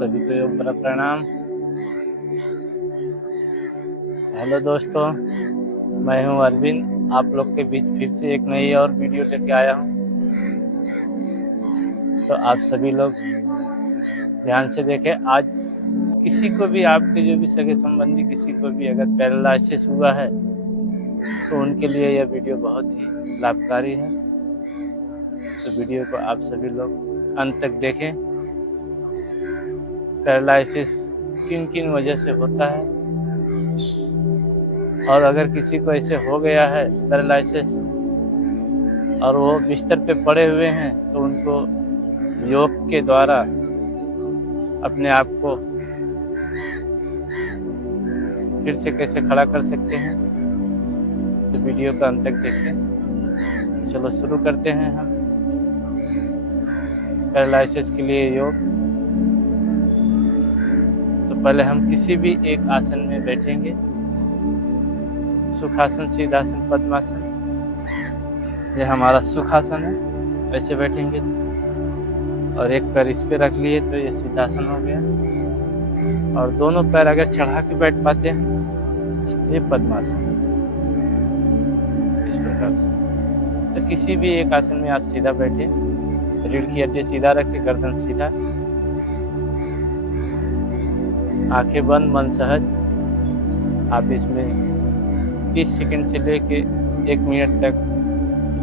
सभी को योग बड़ा प्रणाम। हेलो दोस्तों, मैं हूं अरविंद, आप लोग के बीच फिर से एक नई और वीडियो लेके आया हूं। तो आप सभी लोग ध्यान से देखें। आज किसी को भी, आपके जो भी सगे संबंधी किसी को भी अगर पैरालिसिस हुआ है तो उनके लिए यह वीडियो बहुत ही लाभकारी है। तो वीडियो को आप सभी लोग अंत तक देखें। पैरालिसिस किन किन वजह से होता है, और अगर किसी को ऐसे हो गया है पैरालिसिस और वो बिस्तर पे पड़े हुए हैं तो उनको योग के द्वारा अपने आप को फिर से कैसे खड़ा कर सकते हैं। तो वीडियो को अंत तक देखें। चलो शुरू करते हैं हम पैरालिसिस के लिए योग। तो पहले हम किसी भी एक आसन में बैठेंगे, सुखासन, सीधासन, पद्मासन। यह हमारा सुखासन है, ऐसे बैठेंगे। और एक पैर इस पे रख लिए तो ये सीधासन हो गया, और दोनों पैर अगर चढ़ा के बैठ पाते हैं तो ये पद्मासन। इस प्रकार से तो किसी भी एक आसन में आप सीधा बैठे, रीढ़ की हड्डी सीधा रखे, गर्दन सीधा, आंखें बंद, मन सहज। आप इसमें 30 सेकंड से लेके 1 मिनट तक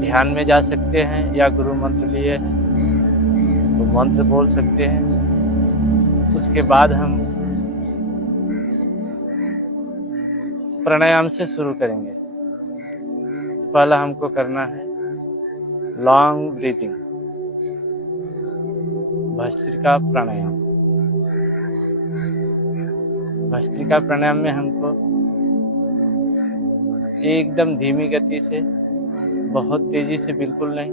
ध्यान में जा सकते हैं, या गुरु मंत्र लिए हैं तो मंत्र बोल सकते हैं। उसके बाद हम प्राणायाम से शुरू करेंगे। पहला हमको करना है लॉन्ग ब्रीथिंग, भस्त्रिका प्राणायाम। भस्त्रिका प्राणायाम में हमको एकदम धीमी गति से, बहुत तेजी से बिल्कुल नहीं,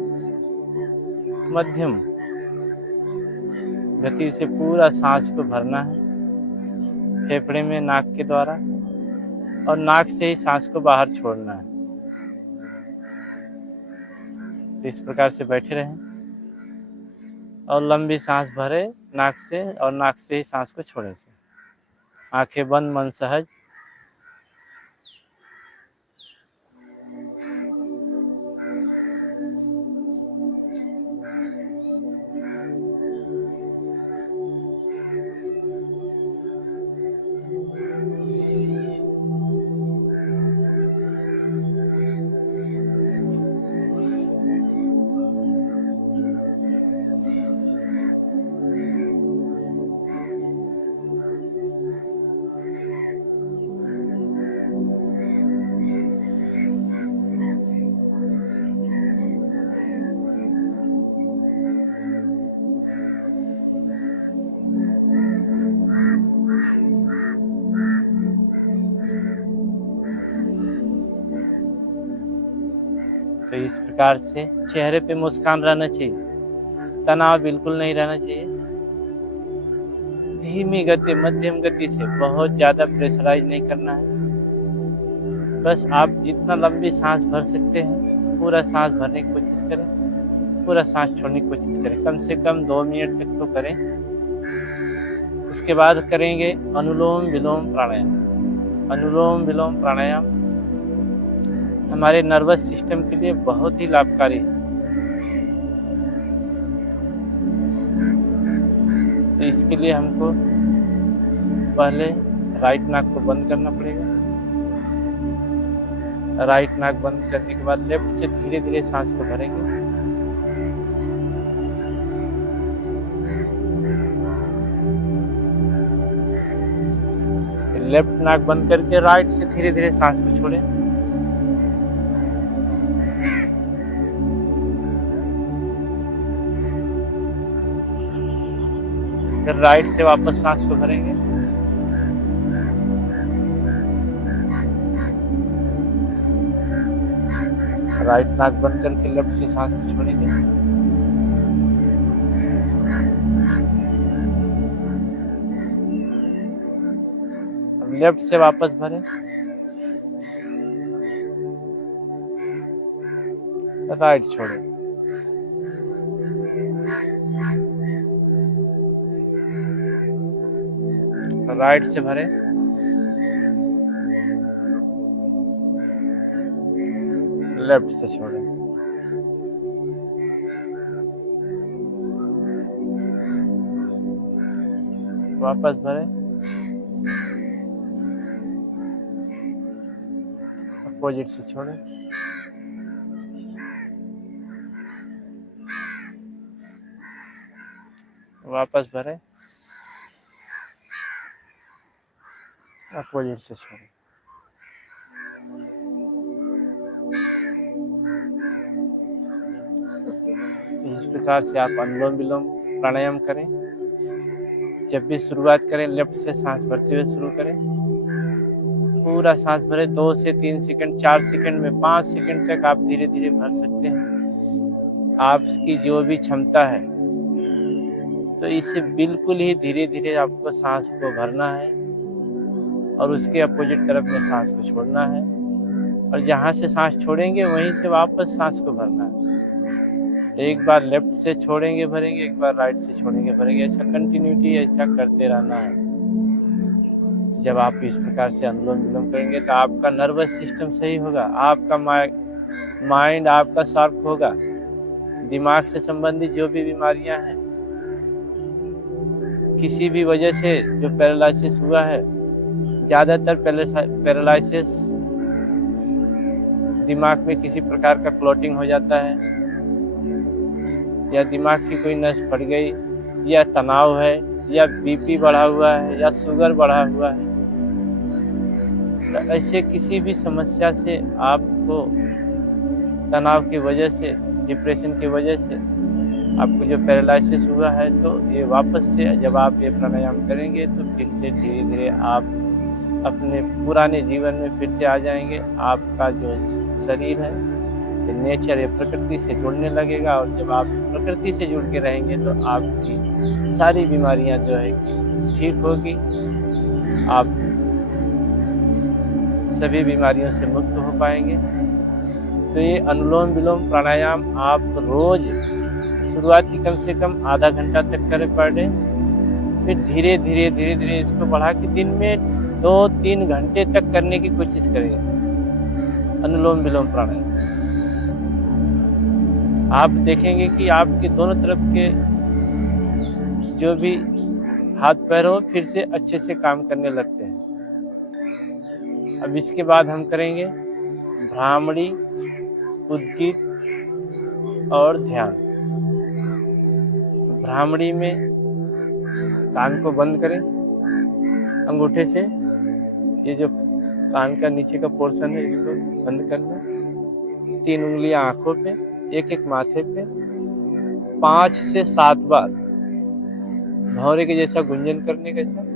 मध्यम गति से पूरा सांस को भरना है फेफड़े में नाक के द्वारा, और नाक से ही सांस को बाहर छोड़ना है। तो इस प्रकार से बैठे रहें और लंबी सांस भरे नाक से, और नाक से ही सांस को छोड़े। आंखें बंद, मन सहज। तो इस प्रकार से चेहरे पे मुस्कान रहना चाहिए, तनाव बिल्कुल नहीं रहना चाहिए। धीमी गति, मध्यम गति से, बहुत ज्यादा प्रेशराइज नहीं करना है। बस आप जितना लंबी सांस भर सकते हैं पूरा सांस भरने की कोशिश करें, पूरा सांस छोड़ने की कोशिश करें। कम से कम 2 मिनट तक तो करें। उसके बाद करेंगे अनुलोम विलोम प्राणायाम। अनुलोम विलोम प्राणायाम हमारे नर्वस सिस्टम के लिए बहुत ही लाभकारी है। तो इसके लिए हमको पहले राइट नाक को बंद करना पड़ेगा। राइट नाक बंद करने के बाद लेफ्ट से धीरे धीरे सांस को भरेंगे। लेफ्ट नाक बंद करके राइट से धीरे धीरे सांस को छोड़ें। फिर राइट से वापस सांस को भरेंगे। राइट नाक बंद करके लेफ्ट से सांस को छोड़ेंगे। अब लेफ्ट से वापस भरें, राइट छोड़ें। राइट से भरें, लेफ्ट से छोड़ें। वापस भरें, अपोजिट से छोड़ें। वापस भरें, अपोजिट से छोड़ें। इस प्रकार से आप अनुलोम विलोम प्राणायाम करें। जब भी शुरुआत करें लेफ्ट से सांस भरते हुए शुरू करें। पूरा सांस भरें, 2 से 3 सेकंड, 4 सेकंड में 5 सेकंड तक आप धीरे धीरे भर सकते हैं। आपकी जो भी क्षमता है, तो इसे बिल्कुल ही धीरे धीरे आपको सांस को भरना है और उसके अपोजिट तरफ में सांस को छोड़ना है, और जहाँ से सांस छोड़ेंगे वहीं से वापस सांस को भरना है। एक बार लेफ्ट से छोड़ेंगे भरेंगे, एक बार राइट से छोड़ेंगे भरेंगे, ऐसा कंटिन्यूटी ऐसा करते रहना है। जब आप इस प्रकार से अनुलोम विलोम करेंगे तो आपका नर्वस सिस्टम सही होगा, आपका माइंड आपका शार्प होगा। दिमाग से संबंधित जो भी बीमारियां हैं, किसी भी वजह से जो पैरालिसिस हुआ है, ज़्यादातर पैरालिसिस दिमाग में किसी प्रकार का क्लॉटिंग हो जाता है, या दिमाग की कोई नस फट गई, या तनाव है, या बीपी बढ़ा हुआ है, या शुगर बढ़ा हुआ है। तो ऐसे किसी भी समस्या से आपको तनाव की वजह से, डिप्रेशन की वजह से आपको जो पैरालिसिस हुआ है, तो ये वापस से जब आप ये प्राणायाम करेंगे तो फिर से धीरे धीरे आप अपने पुराने जीवन में फिर से आ जाएंगे। आपका जो शरीर है, ये नेचर, ये प्रकृति से जुड़ने लगेगा, और जब आप प्रकृति से जुड़ के रहेंगे तो आपकी सारी बीमारियां जो है ठीक होगी। आप सभी बीमारियों से मुक्त हो पाएंगे। तो ये अनुलोम विलोम प्राणायाम आप रोज शुरुआती कम से कम आधा घंटा तक करें पर डे, फिर धीरे धीरे इसको बढ़ा के दिन में 2-3 घंटे तक करने की कोशिश करेंगे अनुलोम विलोम प्राणायाम। आप देखेंगे कि आपके दोनों तरफ के जो भी हाथ पैर हो फिर से अच्छे से काम करने लगते हैं। अब इसके बाद हम करेंगे भ्रामरी, उद्गीत और ध्यान। भ्रामरी में कान को बंद करें अंगूठे से, ये जो कान का नीचे का पोर्शन है इसको बंद कर लें। 3 उंगलियां आंखों पे, एक माथे पे, 5 से 7 बार भौरे के जैसा गुंजन करने के साथ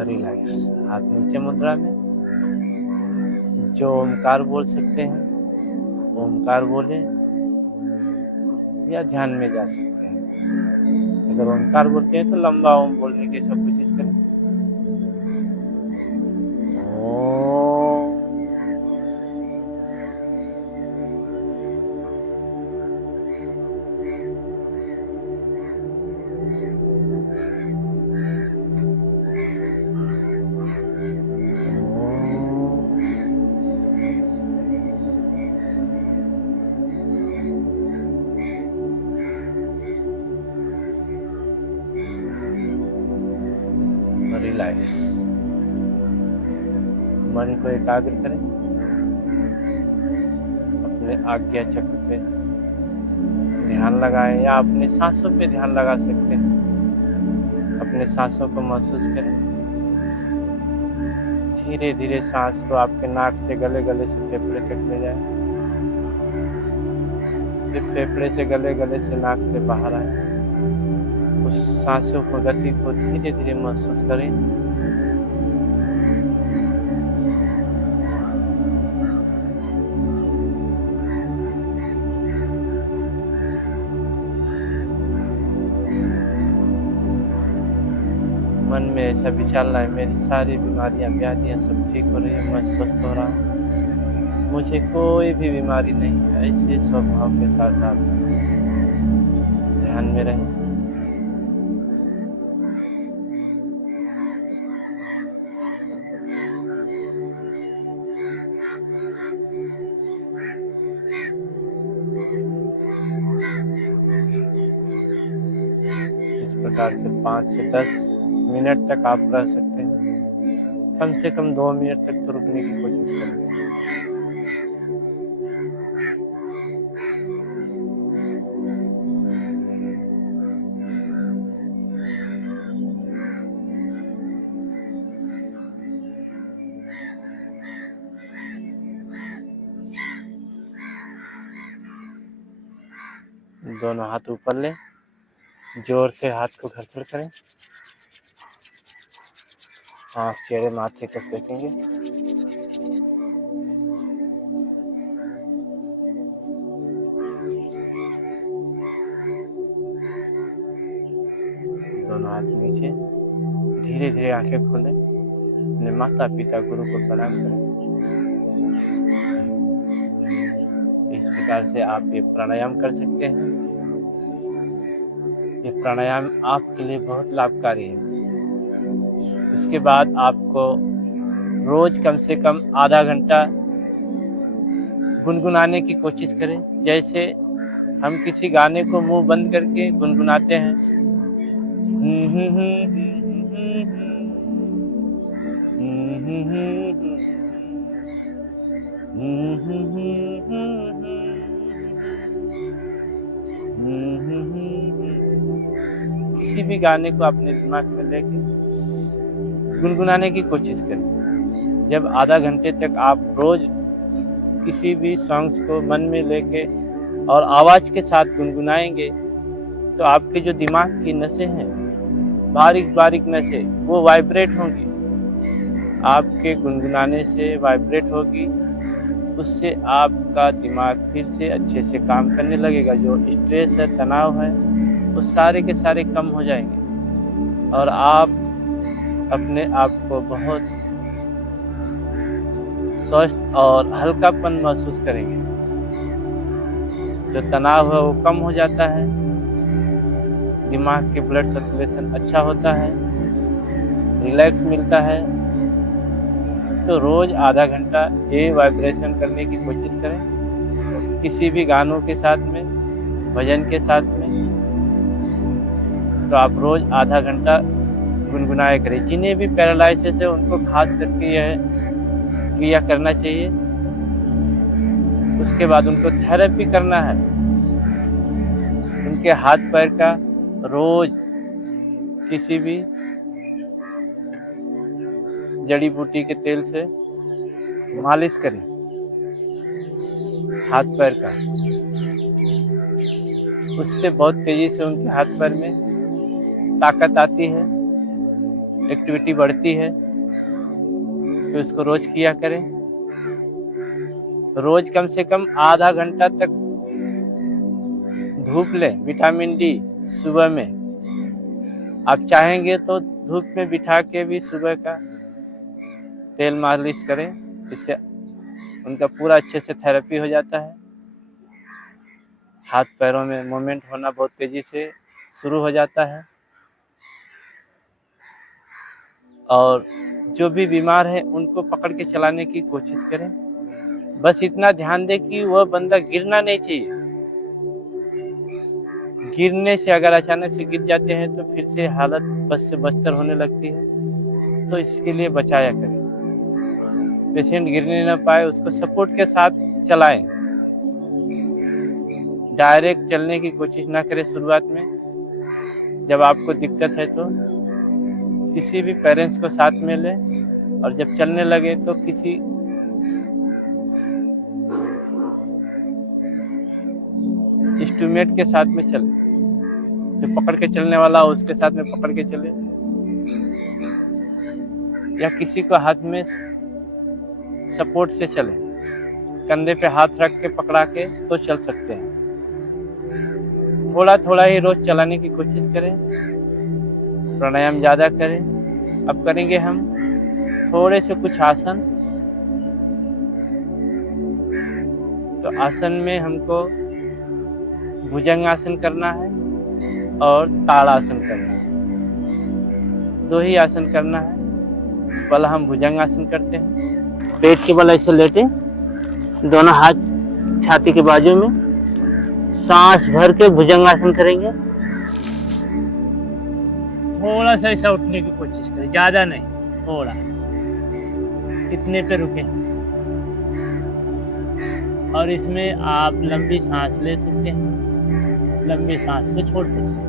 रिलैक्स। हाथ नीचे मुद्रा में, जो ओमकार बोल सकते हैं ओमकार बोले, या ध्यान में जा सकते हैं। अगर ओमकार बोलते हैं तो लंबा ओम बोलने की सब कोशिश करें। रिलैक्स। मन को एकाग्र करें, अपने आज्ञा चक्र पे ध्यान लगाएं, या अपने सांसों पे ध्यान लगा सकते हैं। अपने सांसों को महसूस करें। धीरे धीरे सांस को आपके नाक से गले से फेफड़े तक ले जाए, फिर फेफड़े से गले से नाक से बाहर आए। उस सांसों को गति को धीरे धीरे महसूस करें। मन में ऐसा विचार लाए, मेरी सारी बीमारियां व्याधियां सब ठीक हो रही है, मैं स्वस्थ हो रहा हूँ, मुझे कोई भी बीमारी नहीं है। ऐसे स्वभाव के साथ आप ध्यान में रहें। इस प्रकार से 5 से 10 मिनट तक आप रह सकते हैं। कम से कम 2 मिनट तक तो रुकने की कोशिश करें। दोनों हाथ ऊपर लें, जोर से हाथ को घर्षण करें, सांस चेहरे माथे को फेंकेंगे। दोनों हाथ नीचे, धीरे धीरे आंखें खोलें, अपने माता पिता गुरु को प्रणाम करें। इस प्रकार से आप ये प्राणायाम कर सकते हैं। ये प्राणायाम आपके लिए बहुत लाभकारी है। इसके बाद आपको रोज कम से कम आधा घंटा गुनगुनाने की कोशिश करें। जैसे हम किसी गाने को मुंह बंद करके गुनगुनाते हैं, किसी भी गाने को अपने दिमाग में लेके गुनगुनाने की कोशिश करें। जब आधा घंटे तक आप रोज किसी भी सॉन्ग्स को मन में लेके और आवाज के साथ गुनगुनाएंगे तो आपके जो दिमाग की नसें हैं, बारीक बारीक नसें, वो वाइब्रेट होंगी। आपके गुनगुनाने से वाइब्रेट होगी, उससे आपका दिमाग फिर से अच्छे से काम करने लगेगा। जो स्ट्रेस है, तनाव है, वो सारे के सारे कम हो जाएंगे और आप अपने आप को बहुत स्वस्थ और हल्कापन महसूस करेंगे। जो तनाव है वो कम हो जाता है, दिमाग के ब्लड सर्कुलेशन अच्छा होता है, रिलैक्स मिलता है। तो रोज आधा घंटा ये वाइब्रेशन करने की कोशिश करें, किसी भी गानों के साथ में, भजन के साथ में। तो आप रोज आधा घंटा गुनगुनाया करें। जिन्हें भी पैरालिसिस है उनको खास करके यह क्रिया करना चाहिए। उसके बाद उनको थेरेपी करना है। उनके हाथ पैर का रोज किसी भी जड़ी बूटी के तेल से मालिश करें हाथ पैर का। उससे बहुत तेजी से उनके हाथ पैर में ताकत आती है, एक्टिविटी बढ़ती है। तो इसको रोज किया करें। रोज कम से कम आधा घंटा तक धूप लें, विटामिन डी सुबह में। आप चाहेंगे तो धूप में बिठा के भी सुबह का तेल मालिश करें, इससे उनका पूरा अच्छे से थेरेपी हो जाता है। हाथ पैरों में मूवमेंट होना बहुत तेजी से शुरू हो जाता है। और जो भी बीमार है उनको पकड़ के चलाने की कोशिश करें। बस इतना ध्यान दें कि वह बंदा गिरना नहीं चाहिए। गिरने से अगर अचानक से गिर जाते हैं तो फिर से हालत बस से बदतर होने लगती है। तो इसके लिए बचाया करें। पेशेंट गिरने न पाए, उसको सपोर्ट के साथ चलाएं। डायरेक्ट चलने की कोशिश ना करें शुरुआत में। जब आपको दिक्कत है तो किसी भी पेरेंट्स को साथ में लें और जब चलने लगे तो किसी इंस्ट्रूमेंट के साथ में चले, जो पकड़ के चलने वाला हो उसके साथ में पकड़ के चले, या किसी को हाथ में सपोर्ट से चले, कंधे पे हाथ रख के पकड़ा के तो चल सकते हैं। थोड़ा थोड़ा ही रोज चलाने की कोशिश करें, प्राणायाम ज़्यादा करें। अब करेंगे हम थोड़े से कुछ आसन। तो आसन में हमको भुजंग आसन करना है और ताड़ासन करना है, 2 ही आसन करना है। पहला हम भुजंग आसन करते हैं, पेट के बल ऐसे लेटे, दोनों हाथ छाती के बाजू में, सांस भर के भुजंग आसन करेंगे। थोड़ा सा ऐसा उठने की कोशिश करें, ज्यादा नहीं, थोड़ा, इतने पे रुके। और इसमें आप लंबी सांस ले सकते हैं, लंबी सांस को छोड़ सकते हैं।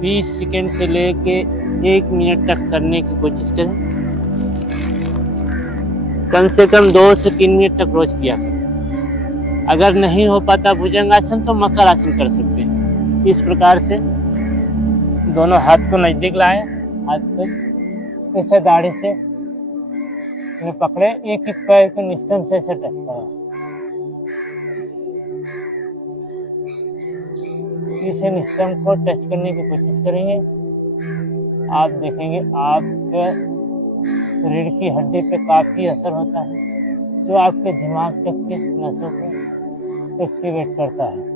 बीस सेकेंड से लेके 1 मिनट तक करने की कोशिश करें। कम से कम 2 से 3 मिनट तक रोज किया करें। अगर नहीं हो पाता भुजंग आसन तो मकर आसन कर सकते हैं। इस प्रकार से दोनों हाथ को नजदीक लाए, हाथ को ऐसे दाढ़ी से पकड़े, एक एक पैर को निस्तन से ऐसे टच करें। इसे निस्तन को टच करने की कोशिश करेंगे। आप देखेंगे आपके रीढ़ की हड्डी पे काफी असर होता है, जो आपके दिमाग तक के नसों को एक्टिवेट करता है।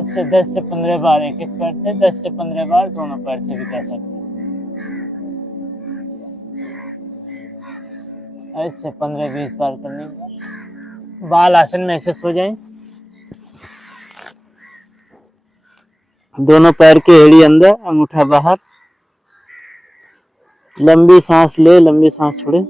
इससे 10 से 15 बार एक एक पैर से, 10 से 15 बार दोनों पैर से भी कर सकते हैं। ऐसे 15-20 बार करने के बाद बाल आसन में ऐसे सो जाएं, दोनों पैर की एड़ी अंदर, अंगूठा बाहर। लंबी सांस ले, लंबी सांस छोड़े।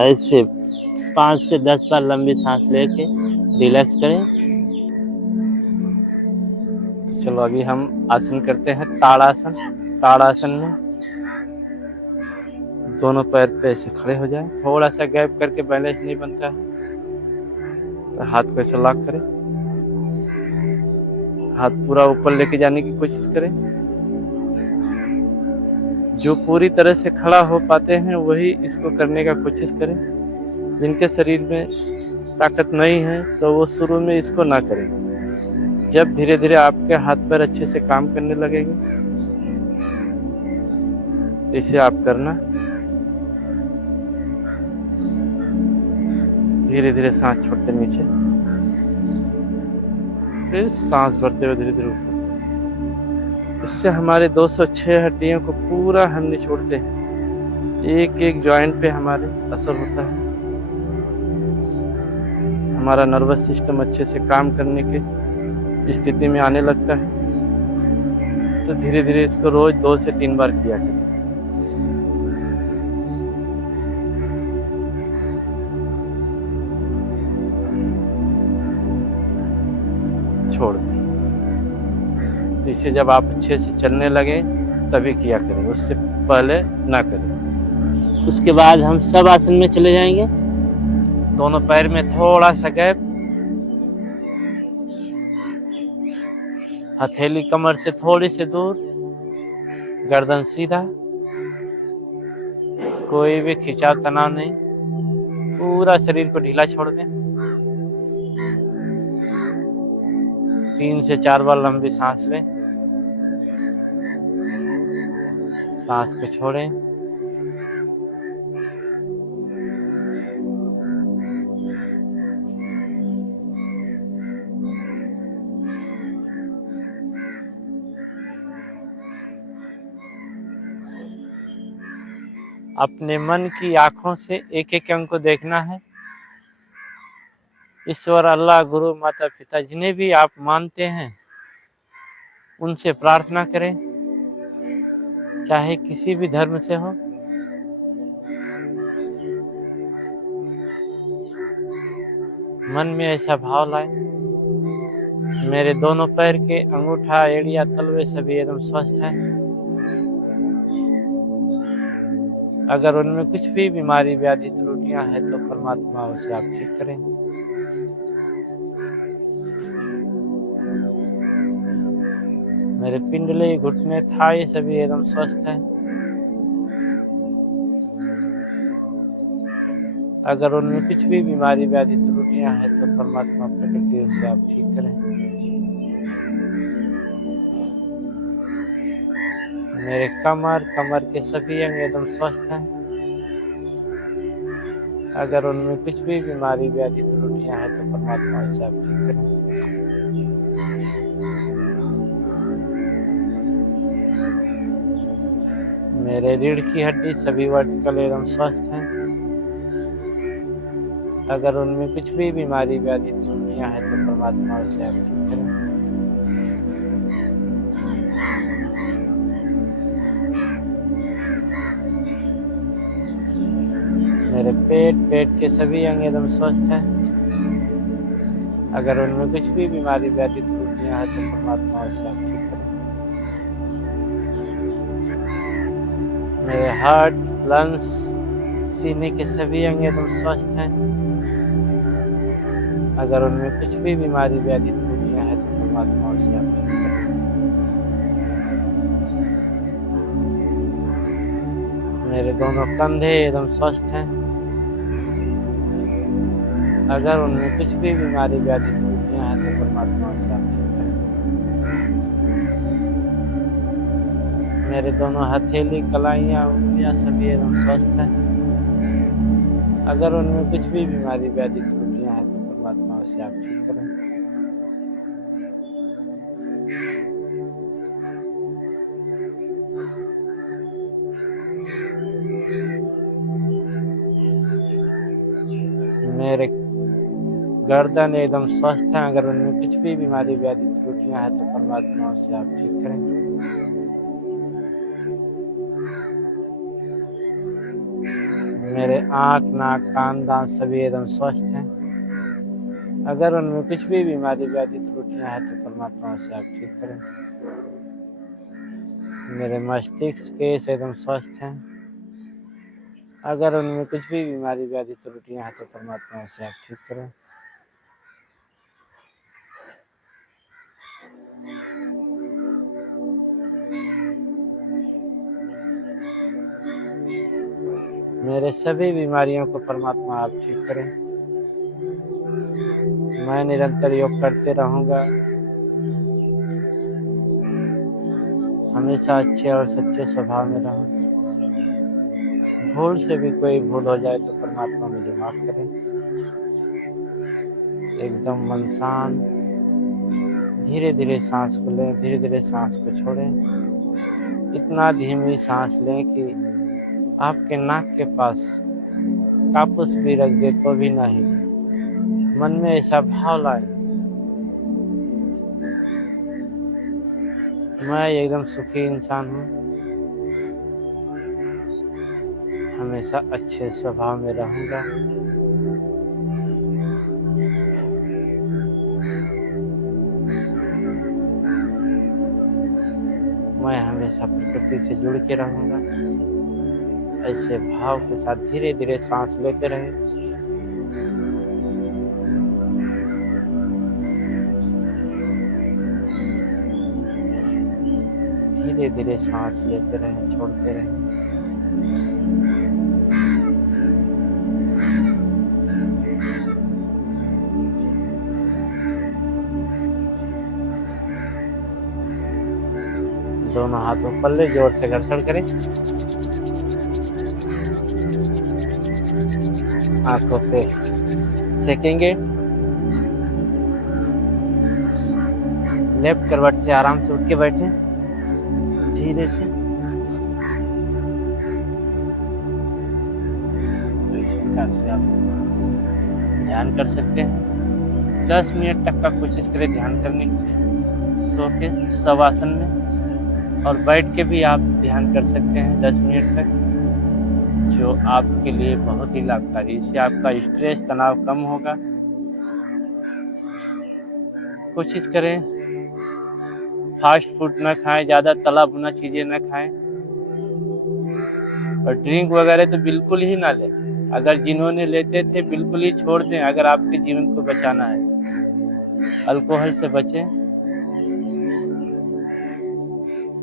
ऐसे 5 से 10 बार लंबी सांस लेके रिलैक्स करें। तो चलो अभी हम आसन करते हैं ताड़ासन। ताड़ासन में दोनों पैर पे ऐसे खड़े हो जाए, थोड़ा सा गैप करके, बैलेंस नहीं बनता है तो हाथ को ऐसे लॉक करें, हाथ पूरा ऊपर लेके जाने की कोशिश करें। जो पूरी तरह से खड़ा हो पाते हैं वही इसको करने का कोशिश करें। जिनके शरीर में ताकत नहीं है तो वो शुरू में इसको ना करें। जब धीरे धीरे आपके हाथ पैर अच्छे से काम करने लगेंगे, इसे आप करना। धीरे धीरे सांस छोड़ते नीचे, फिर सांस भरते हुए धीरे धीरे ऊपर। इससे हमारे 206 हड्डियों को पूरा हम निचोड़ते हैं। एक एक जॉइंट पे हमारे असर होता है। हमारा नर्वस सिस्टम अच्छे से काम करने के स्थिति में आने लगता है। तो धीरे धीरे इसको रोज 2 से 3 बार किया करें। छोड़ दें। तो इसे जब आप अच्छे से चलने लगे तभी किया करें, उससे पहले ना करें। उसके बाद हम सब आसन में चले जाएंगे। दोनों पैर में थोड़ा सा गैप, हथेली कमर से थोड़ी से दूर, गर्दन सीधा, कोई भी खिंचाव तनाव नहीं, पूरा शरीर को ढीला छोड़ दें। 3 से 4 बार लंबी सांस लें, सांस को छोड़ें। अपने मन की आंखों से एक एक अंग को देखना है। ईश्वर, अल्लाह, गुरु, माता पिता जिन्हें भी आप मानते हैं उनसे प्रार्थना करें, चाहे किसी भी धर्म से हो। मन में ऐसा भाव लाए, मेरे दोनों पैर के अंगूठा, एड़िया, तलवे सभी एकदम स्वस्थ हैं। अगर उनमें कुछ भी बीमारी, व्याधि, त्रुटियां हैं तो परमात्मा उसे आप ठीक करें। मेरे पिंडली, घुटने, थाई सभी एकदम स्वस्थ हैं। अगर उनमें कुछ भी बीमारी, व्याधि, त्रुटियां हैं तो परमात्मा प्रकृति उसे आप ठीक करें। मेरे कमर के सभी अंग एकदम स्वस्थ हैं। अगर उनमें कुछ भी बीमारी, व्याधि, त्रुटियां हैं तो परमात्मा उसे आप ठीक करें। मेरे रीढ़ की हड्डी सभी वर्टिकल एवं स्वस्थ हैं। अगर उनमें कुछ भी बीमारी, व्याधि, त्रुटियां हैं तो परमात्मा उसे आप ठीक करें। मेरे पेट के सभी अंग एकदम स्वस्थ हैं। अगर उनमें कुछ भी बीमारी, व्याधि, त्रुटियां हैं तो परमात्मा उसे आप ठीक करें। मेरे हार्ट, लंग्स, सीने के सभी अंग एकदम स्वस्थ हैं। अगर उनमें कुछ भी बीमारी, व्याधि, त्रुटियां हैं तो परमात्मा उसे आप ठीक करें। मेरे दोनों कंधे एकदम स्वस्थ हैं। अगर उनमें कुछ भी बीमारी, व्याधि, त्रुटियां हैं तो परमात्मा उसे आप ठीक करें। मेरे दोनों हथेली, कलाइयां, उंगलियां सभी एकदम स्वस्थ हैं। अगर उनमें कुछ भी बीमारी, व्याधि, त्रुटियां हैं तो परमात्मा उसे आप ठीक करें। मेरे गर्दन एकदम स्वस्थ हैं। अगर उनमें कुछ भी बीमारी, व्याधि, त्रुटियां हैं तो परमात्मा उसे आप ठीक करें। मेरे आँख, नाक, कान, दांत सभी एकदम स्वस्थ हैं। अगर उनमें कुछ भी बीमारी, व्याधि, त्रुटियां हैं तो परमात्मा उसे आप ठीक करें। मेरे मस्तिष्क के एकदम स्वस्थ हैं। अगर उनमें कुछ भी बीमारी, व्याधि, त्रुटियां हैं तो परमात्मा उसे आप ठीक करें। मेरे सभी बीमारियों को परमात्मा आप ठीक करें। मैं निरंतर योग करते रहूंगा। हमेशा अच्छे और सच्चे स्वभाव में रहूं। भूल से भी कोई भूल हो जाए तो परमात्मा मुझे माफ करें। एकदम मन शांत, धीरे धीरे सांस को लें, धीरे धीरे सांस को छोड़ें। इतना धीमी सांस लें कि आपके नाक के पास कापूस भी रख दे तो भी ना हिले। मन में ऐसा भाव लाए, मैं एकदम सुखी इंसान हूँ, हमेशा अच्छे स्वभाव में रहूंगा। मैं हमेशा प्रकृति से जुड़ के रहूंगा। ऐसे भाव के साथ धीरे धीरे सांस लेते रहें। धीरे धीरे सांस लेते रहें, छोड़ते रहें। दोनों हाथों पल्ले जोर से घर्षण करें। आंखों पे सेकेंगे। लेफ्ट करवट से आराम से उठ के बैठे, धीरे से। प्रकार से आप ध्यान कर सकते हैं। 10 मिनट तक का कोशिश करें ध्यान करने के लिए, सो के शवासन में, और बैठ के भी आप ध्यान कर सकते हैं 10 मिनट तक, जो आपके लिए बहुत ही लाभकारी। इससे आपका स्ट्रेस तनाव कम होगा। कोशिश करें फास्ट फूड ना खाएं, ज़्यादा तला भुना चीज़ें ना खाएं, और ड्रिंक वगैरह तो बिल्कुल ही ना लें। अगर जिन्होंने लेते थे बिल्कुल ही छोड़ दें, अगर आपके जीवन को बचाना है। अल्कोहल से बचें,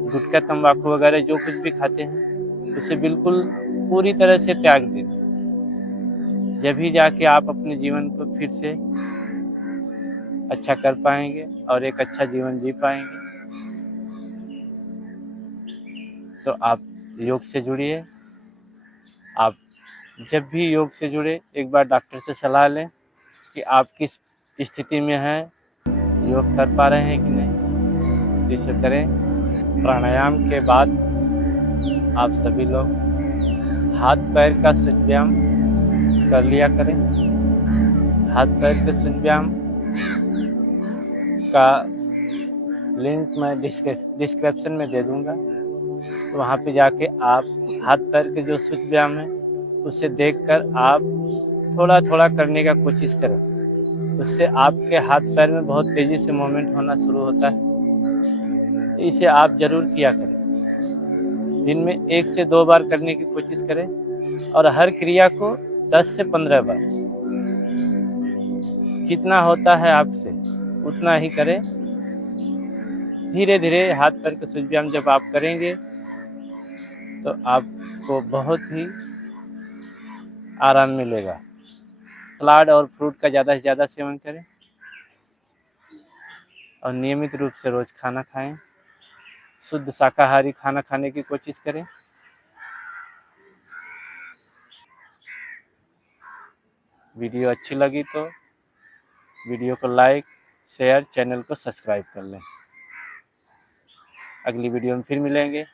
गुटखा तंबाकू वगैरह जो कुछ भी खाते हैं उसे बिल्कुल पूरी तरह से त्याग दें। जब ही जाके आप अपने जीवन को फिर से अच्छा कर पाएंगे और एक अच्छा जीवन जी पाएंगे। तो आप योग से जुड़िए। आप जब भी योग से जुड़े एक बार डॉक्टर से सलाह लें कि आप किस स्थिति में हैं, योग कर पा रहे हैं कि नहीं, इसे करें। प्राणायाम के बाद आप सभी लोग हाथ पैर का सूर्य व्यायाम कर लिया करें। हाथ पैर के सूर्य व्यायाम का लिंक मैं डिस्क्रिप्शन में दे दूंगा, तो वहाँ पे जाके आप हाथ पैर के जो सूर्य व्यायाम है उसे देखकर आप थोड़ा थोड़ा करने का कोशिश करें। उससे आपके हाथ पैर में बहुत तेज़ी से मूवमेंट होना शुरू होता है। इसे आप ज़रूर किया करें। दिन में 1 से 2 बार करने की कोशिश करें, और हर क्रिया को 10 से 15 बार, जितना होता है आपसे उतना ही करें। धीरे धीरे हाथ पैर के सूर्य व्यायाम जब आप करेंगे तो आपको बहुत ही आराम मिलेगा। सलाद और फ्रूट का ज़्यादा से ज़्यादा सेवन करें, और नियमित रूप से रोज़ खाना खाएं। शुद्ध शाकाहारी खाना खाने की कोशिश करें। वीडियो अच्छी लगी तो वीडियो को लाइक, शेयर, चैनल को सब्सक्राइब कर लें। अगली वीडियो में फिर मिलेंगे।